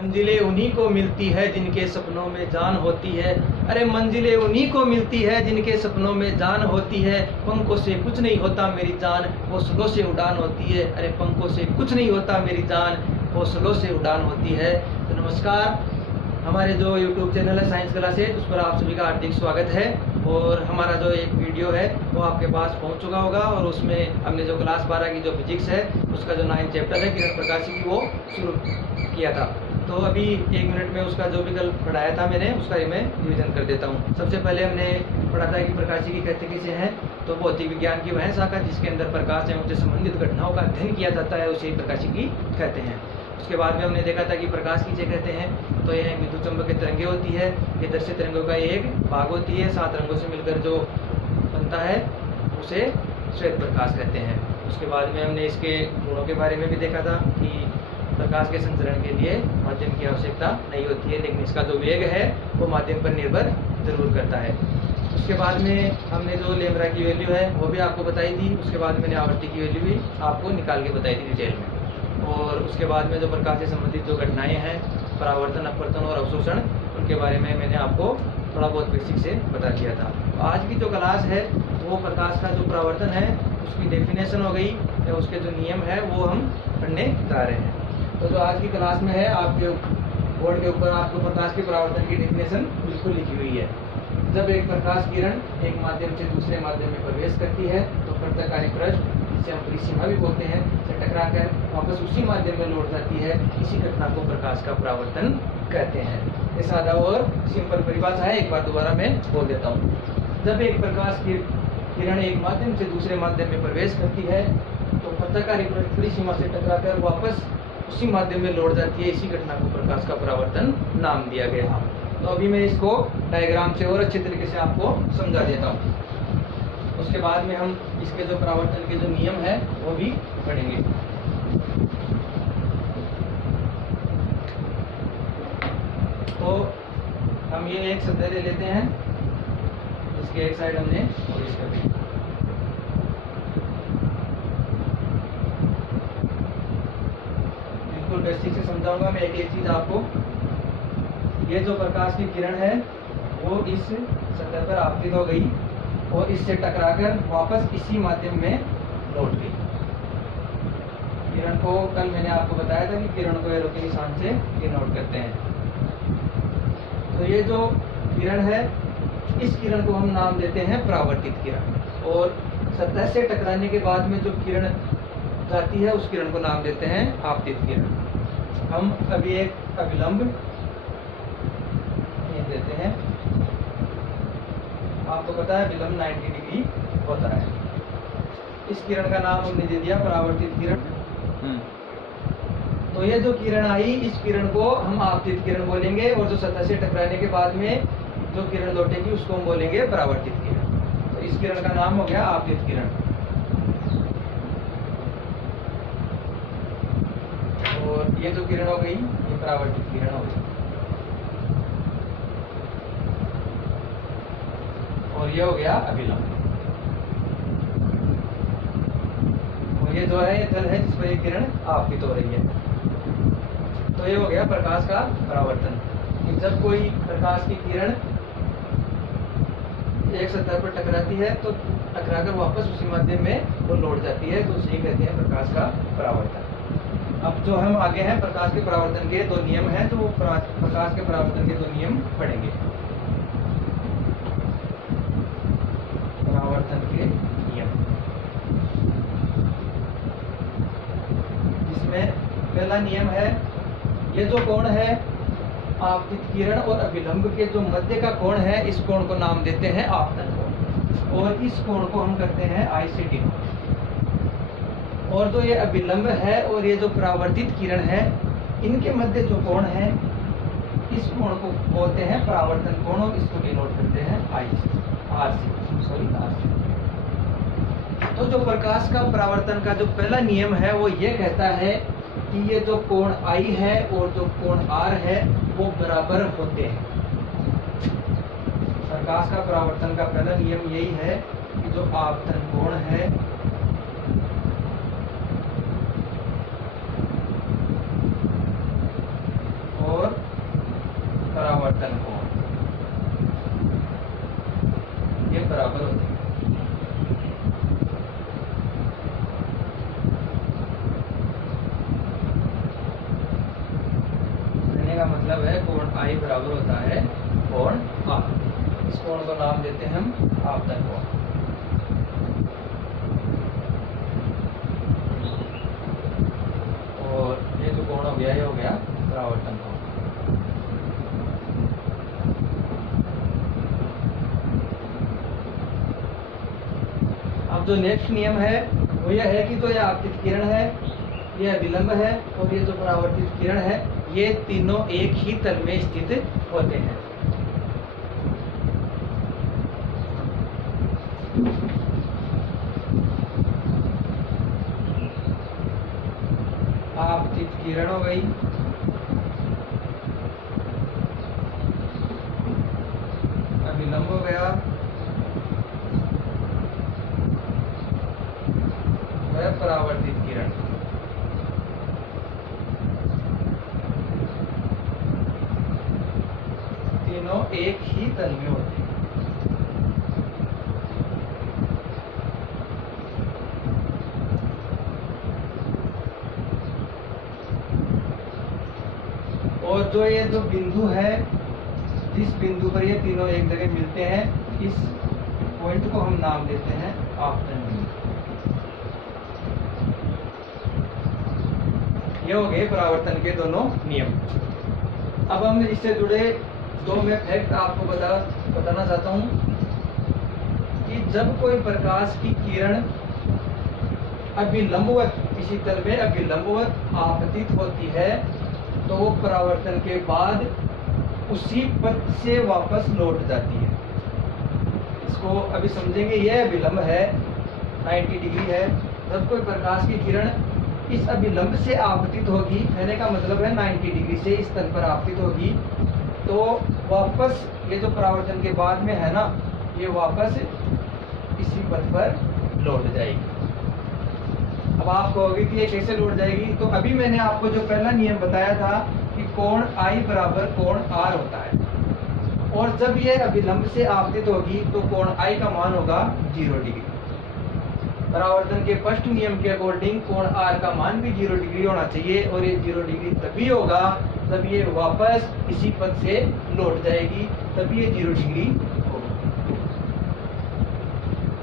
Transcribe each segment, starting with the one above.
मंजिलें उन्हीं को मिलती है जिनके सपनों में जान होती है। अरे मंजिलें उन्हीं को मिलती है जिनके सपनों में जान होती है। पंखों से कुछ नहीं होता मेरी जान, हौसलों से उड़ान होती है। अरे पंखों से कुछ नहीं होता मेरी जान, हौसलों से उड़ान होती है। तो नमस्कार, हमारे जो YouTube चैनल है साइंस क्लासेज, उस पर आप सभी का हार्दिक स्वागत है। और हमारा जो एक वीडियो है वो आपके पास पहुंच चुका होगा और उसमें हमने जो क्लास 12 की जो फिजिक्स है उसका जो 9 चैप्टर है किरण प्रकाशी की वो शुरू किया था। तो अभी 1 मिनट में उसका जो भी कल पढ़ाया था मैंने उसका मैं रिवीजन कर देता हूँ। सबसे पहले हमने पढ़ा था कि प्रकाशी की कहते किसे हैं, तो भौतिक विज्ञान की वह शाखा जिसके अंदर प्रकाश एवं उससे संबंधित घटनाओं का अध्ययन किया जाता है उसे प्रकाशी की कहते हैं। उसके बाद में हमने देखा था कि प्रकाश किसे कहते हैं, तो यह विद्युत चुंबकीय तरंगें होती है। ये दृश्य तरंगों का एक भाग होती है, 7 रंगों से मिलकर जो बनता है उसे श्वेत प्रकाश कहते हैं। उसके बाद में हमने इसके गुणों के बारे में भी देखा था कि प्रकाश के संचरण के लिए माध्यम की आवश्यकता नहीं होती है, लेकिन इसका जो वेग है वो माध्यम पर निर्भर जरूर करता है। उसके बाद में हमने जो लैम्ब्डा की वैल्यू है वो भी आपको बताई थी। उसके बाद मैंने आवर्ती की वैल्यू भी आपको निकाल के बताई थी डिटेल में। और उसके बाद में जो प्रकाश से संबंधित जो घटनाएं हैं, परावर्तन, अपवर्तन और अवशोषण, उनके बारे में मैंने आपको थोड़ा बहुत बेसिक से बता दिया था। तो आज की जो क्लास है वो प्रकाश का जो परावर्तन है उसकी डेफिनेशन हो गई या उसके जो नियम है वो हम पढ़ने जा रहे हैं। तो जो आज की क्लास में है आपके बोर्ड के ऊपर आपको प्रकाश के परावर्तन की डेफिनेशन बिल्कुल लिखी हुई है। जब एक प्रकाश किरण एक माध्यम से दूसरे माध्यम में प्रवेश करती है तो पृथककारी पृष्ठ, जिसे हम परिसीमा भी बोलते हैं, से टकराकर वापस उसी माध्यम में लौट जाती है। इसी घटना को प्रकाश का परावर्तन कहते हैं। ये सादा और सिंपल परिभाषा है, एक बार दोबारा मैं बोल देता हूँ। जब एक प्रकाश की किरण एक माध्यम से दूसरे माध्यम में प्रवेश करती है तो पृथककारी पृष्ठ परिसीमा से टकराकर वापस उसी माध्यम में लौट जाती है। इसी घटना को प्रकाश का परावर्तन नाम दिया गया। तो अभी मैं इसको डायग्राम से और अच्छे तरीके से आपको समझा देता हूँ। उसके बाद में हम इसके जो परावर्तन के जो नियम है वो भी पढ़ेंगे। तो हम ये एक सतह ले लेते हैं, इसके एक साइड हमने पॉलिश कर दी। बिल्कुल बेसिक से समझाऊंगा मैं एक चीज आपको। ये जो प्रकाश की किरण है वो इस सतह पर आपतित हो गई और इससे टकराकर वापस इसी माध्यम में लौट गई। किरण को कल मैंने आपको बताया था कि किरण को एरो के निशान से डिनोट करते हैं। तो ये जो किरण है इस किरण को हम नाम देते हैं परावर्तित किरण। और सतह से टकराने के बाद में जो किरण जाती है उस किरण को नाम देते हैं आपतित किरण। हम अभी एक अभिलंब देते हैं। आपको पता है विलंब 90 डिग्री होता है। इस किरण का नाम हमने दे दिया परावर्तित किरण। तो ये जो किरण आई इस किरण को हम आपतित किरण बोलेंगे और जो सतह से टकराने के बाद में जो किरण लौटेगी उसको हम बोलेंगे परावर्तित किरण। तो इस किरण का नाम हो गया आपतित किरण। और ये जो किरण हो गई ये परावर्तित किरण हो गई। और ये हो गया अभिलंब। और ये जो है ये तल है जिस पर ये किरण आपतित हो रही है। तो ये हो गया प्रकाश का परावर्तन। कि जब कोई प्रकाश की किरण एक सतह पर टकराती है तो टकराकर वापस उसी माध्यम में वो लौट जाती है, तो उसे कहते हैं प्रकाश का परावर्तन। अब जो हम आगे हैं प्रकाश के परावर्तन के 2 नियम हैं, तो प्रकाश के परावर्तन के 2 नियम पढ़ेंगे। परावर्तन के नियम, जिसमें पहला नियम है ये जो कोण है आपतित किरण और अभिलंब के जो मध्य का कोण है इस कोण को नाम देते हैं आपतन कोण। और इस कोण को हम करते हैं I से डिनोट। और जो ये अभिलंब है और ये जो परावर्तित किरण है इनके मध्य जो कोण है इस कोण को बोलते हैं परावर्तन कोण और इसको डिनोट करते हैं R से। तो जो प्रकाश का परावर्तन का जो पहला नियम है वो ये कहता है कि ये जो कोण I है और जो कोण R है वो बराबर होते हैं। प्रकाश का परावर्तन का पहला नियम यही है कि जो आपतन कोण है और परावर्तन कोण, ये बराबर होते हैं। कहने का मतलब है कोण आई बराबर होता है कोण आर। इस कोण को नाम देते हैं हम आपतन कोण। और ये जो कोण हो गया ये हो गया परावर्तन कोण। अब जो नेक्स्ट नियम है वो यह है कि जो यह आपतित किरण है, यह विलंब है और ये जो परावर्तित किरण है, ये तीनों एक ही तल में स्थित होते हैं। आपतित किरण हो गई, अभिलंब हो गया, वह परावर्तित किरण। तीनों एक ही तल में होते हैं। और जो ये जो बिंदु है, जिस बिंदु पर ये तीनों एक जगह मिलते हैं, इस पॉइंट को हम नाम देते हैं आपतन बिंदु। ये हो गए परावर्तन के दोनों नियम। अब हम इससे जुड़े दो मैं फैक्ट आपको बताना चाहता हूं कि जब कोई प्रकाश की किरण अभिलंबवत किसी तल में अभिलंबवत आपतित होती है तो वो परावर्तन के बाद उसी पथ से वापस लौट जाती है। इसको अभी समझेंगे। यह विलंब है, 90 डिग्री है। जब कोई प्रकाश की किरण इस अभिलंब से आपतित होगी, कहने का मतलब है 90 डिग्री से इस तल पर आपतित होगी, तो वापस ये जो परावर्तन के बाद में है ना, ये वापस इसी पथ पर लौट जाएगी। अब आप कहोगे कि ये कैसे लौट जाएगी, तो अभी मैंने आपको जो पहला नियम बताया था कि कोण आई बराबर कोण आर होता है, और जब ये अभिलंब से आपतित होगी तो कोण आई का मान होगा 0 डिग्री। परावर्तन के फर्स्ट नियम के अकॉर्डिंग कोण आर का मान भी 0 डिग्री होना चाहिए, और ये 0 डिग्री तभी होगा जब ये वापस इसी पथ से लौट जाएगी, तभी ये 0 डिग्री होगा।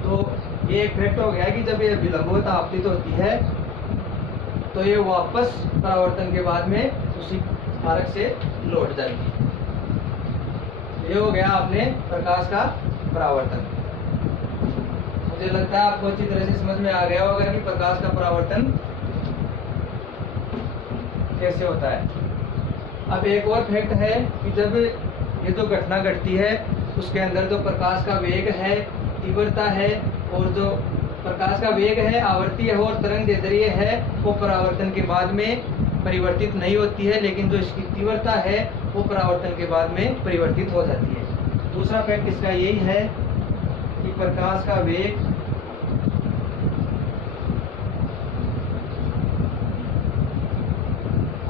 तो ये एक फैक्ट हो गया कि जब ये विलंबवत आपतित होती है तो ये वापस परावर्तन के बाद में उसी मार्ग से लौट जाती है। ये हो गया आपने प्रकाश का परावर्तन। मुझे लगता है आपको अच्छी तरह से समझ में आ गया होगा कि प्रकाश का परावर्तन कैसे होता है। अब एक और फैक्ट है कि जब ये जो घटना घटती है उसके अंदर जो प्रकाश का वेग है, तीव्रता है, और जो प्रकाश का वेग है, आवर्ती है और तरंगदैर्ध्य है, वो परावर्तन के बाद में परिवर्तित नहीं होती है, लेकिन जो इसकी तीव्रता है वो परावर्तन के बाद में परिवर्तित हो जाती है। दूसरा फैक्ट इसका यही है कि प्रकाश का वेग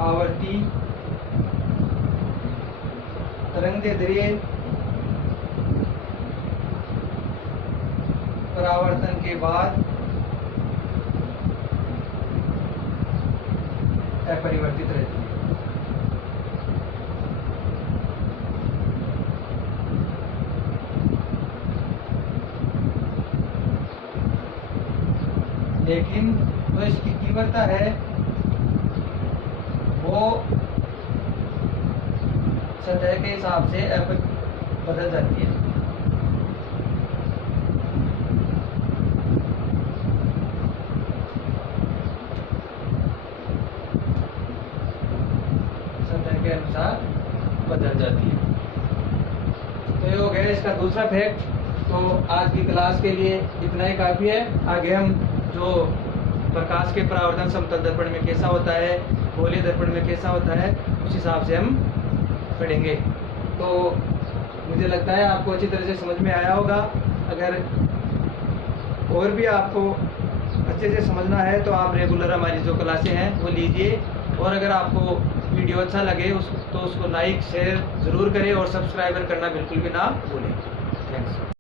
आवर्ती, तरंगदैर्ध्य, परावर्तन के बाद अपरिवर्तित रहती है। लेकिन जो इसकी तीव्रता है वो सतह के हिसाब से बदल जाती है। सतह के अनुसार बदल जाती है। तो ये हो गया इसका दूसरा फैक्ट। तो आज की क्लास के लिए इतना ही काफ़ी है। आगे हम जो प्रकाश के परावर्तन समतल दर्पण में कैसा होता है, गोलीय दर्पण में कैसा होता है, उस हिसाब से हम पढ़ेंगे। तो मुझे लगता है आपको अच्छी तरह से समझ में आया होगा। अगर और भी आपको अच्छे से समझना है तो आप रेगुलर हमारी जो क्लासें हैं वो लीजिए, और अगर आपको वीडियो अच्छा लगे तो उसको लाइक शेयर ज़रूर करें और सब्सक्राइबर करना बिल्कुल भी ना भूलें। थैंक्स।